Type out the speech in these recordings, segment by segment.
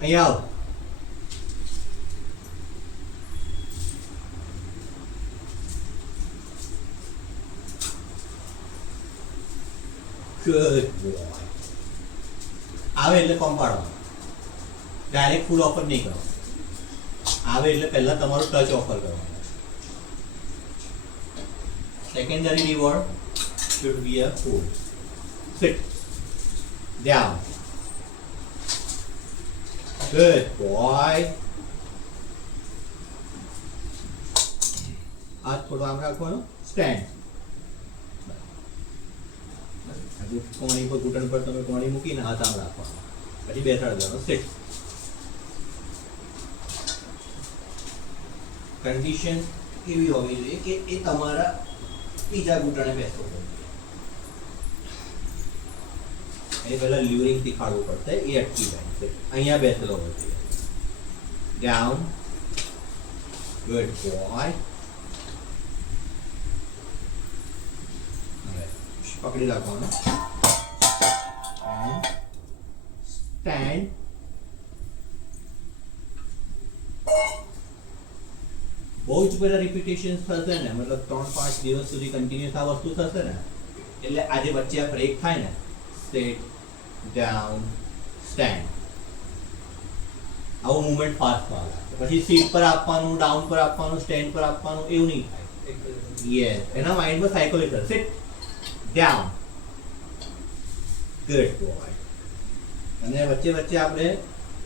અહીંયા આવો. Good boy. આવે એટલે પંપ પાડવાનો. ડાયરેક્ટ ફૂલ ઓફર નહીં કરો. આવે એટલે પહેલા તમારું ટચ ઓફર કરવાનો. Secondary reward should be a full. Sit down. Good boy. હાથ થોડો આમ રાખવાનો. સ્ટેન્ડ. કોણી પર ઘૂંટણ પર તમે કોણી મૂકીને હાથ આમ રાખવાનો. પછી બેસાડી દેવાનો. સિટ. કન્ડિશન એવી હોવી જોઈએ કે એ તમારા ત્રીજા ઘૂંટણે બેસવો જોઈએ. એ પહેલા લ્યુરિંગ શીખાડવું પડશે, એ અટકી જાય. અહીંયા બેસેલો હોવો જોઈએ. ડાઉન. Good boy. પકડી રાખવાનું. સ્ટેન્ડ. બહુ જ બધા રિપીટેશન થશે ને, મતલબ 3-5 દિવસ સુધી કન્ટિન્યુઅસ આ વસ્તુ થશે ને, એટલે આજે વચ્ચે આ બ્રેક થાય ને, સેટ ડાઉન સ્ટેન્ડ, આવું મુવમેન્ટ ફાસ્ટ આવે. પછી સીટ પર આપવાનું, ડાઉન પર આપવાનું, સ્ટેન્ડ પર આપવાનું, એવું નહીં થાય. યસ, એના માઇન્ડમાં psychology set down. Good boy. અને વચ્ચે વચ્ચે આપણે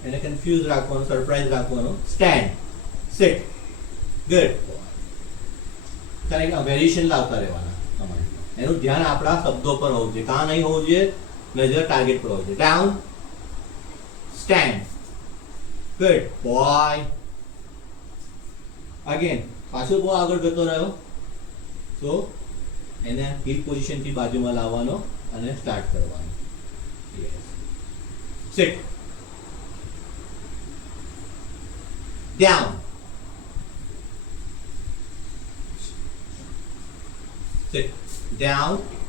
એને કન્ફ્યુઝ રાખવાનું, સરપ્રાઈઝ રાખવાનું. સ્ટેન્ડ. સિટ. Good boy. ત્યારે વેરિએશન લાવતા રહેવાના તમારે. એનું ધ્યાન આપણા શબ્દો પર હોવું જોઈએ. કાં નહીં હોવું જોઈએ, નજર ટાર્ગેટ પર હોવું જોઈએ. Down. Stand. Good boy. Again પાછો બહુ આગળ જતો રહ્યો. સો એને હિલ પોઝિશનથી બાજુમાં લાવવાનો અને સ્ટાર્ટ કરવાનો. Sit down. Sit down.